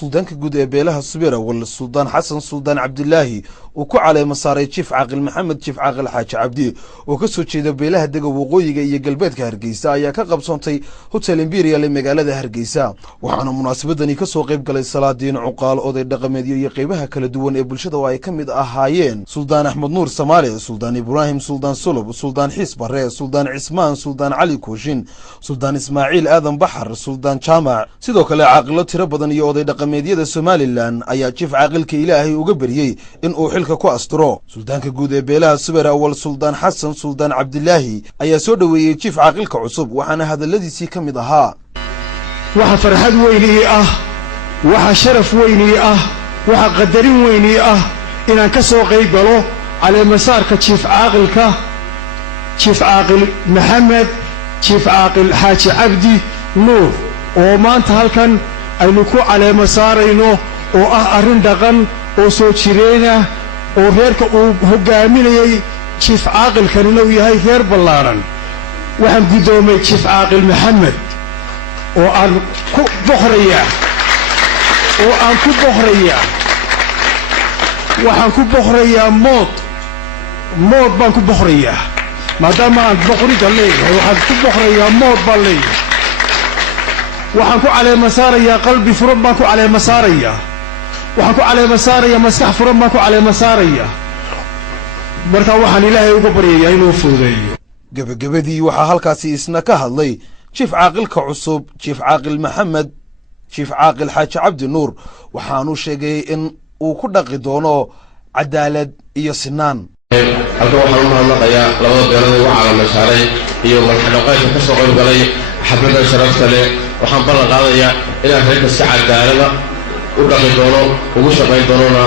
سلطانka guud ee beelaha Subira wal Sultan Xasan Sultan Cabdullaahi oo ku caleema saaray Chief Caaqil Maxamed Chief Caaqil Xaaji Cabdi oo ka soo jeeda beelaha dega waqooyiga iyo galbeedka Hargeysa ayaa ka qabsoontay Hotel Imperial ee magaalada Hargeysa waxaana munaasabadani ka soo qayb galay salaadiin cuqaal oday dhaqameedyo iyo qaybaha kala duwan ee bulshada oo ay ka mid ahaayeen Sultan Axmed Nuur Soomaali Sultan Ibrahim Sultan Sulub Sultan Xiis Barre Sultan Cismaan Sultan Cali Kooshin Sultan Ismaaciil Aadan Baxar Sultan Jaamac sidoo kale caaqilo tiro badan iyo oday dhaqameedyada Somaliland ayaa Chief Caaqilka Ilaahay uga bariyay in uu xilka ku asturo Sultanka guud ee beelaha Subira wal Sultan Xasan Sultan Cabdullaahi ayaa soo dhaweeyay Chief Caaqilka cusub waxaana hadaladiisii ka mid ahaa waxa farxad weyn ah waxa sharaf weyn ah waxa qadarin weyn ah inaan ka soo qayb galo caleemasaarka Chief Caaqilka Chief Caaqil Maxamed Chief Caaqil Xaaji Cabdi Nuur oo maanta halkan aynu ku caleema saarayno oo ah arrin dhaqan oo soo jireena oo reerka uu hogaaminayay Chief Caaqilkan inuu yahay reer ballaaran waxaan gudoomay Chief Caaqil Maxamed oo aan ku boqoraya waxaan ku boqorayaa mood baan ku boqorayaa maadaama aan boqorida leeyahay waxaan ku boqorayaa mood baan leeyahay waxaan ku caleema saarayaa qalbi furan baan ku caleema saarayaa waxaan ku caleema saarayaa maskax furan baan ku caleema saarayaa marka waxaan Ilaahay uga baryayaa inuu fududeeyo gabagabadii waxaa halkaasi isna ka hadlay Chief Caaqilka cusub Chief Caaqil Maxamed Chief Caaqil Xaaji Cabdi Nuur waxaanu sheegay in uu ku dhaqi doono cadaalad iyo sinaan halka waxaan u mahadnaqayaa labada beelood oo caleema saaray iyo madaxdhaqaynta ka soo qayb galay xafladda sharafta leh waxaan ballan qaadayaa inaan reerka si cadaalad u dhaqi doono ugu shaqayn doono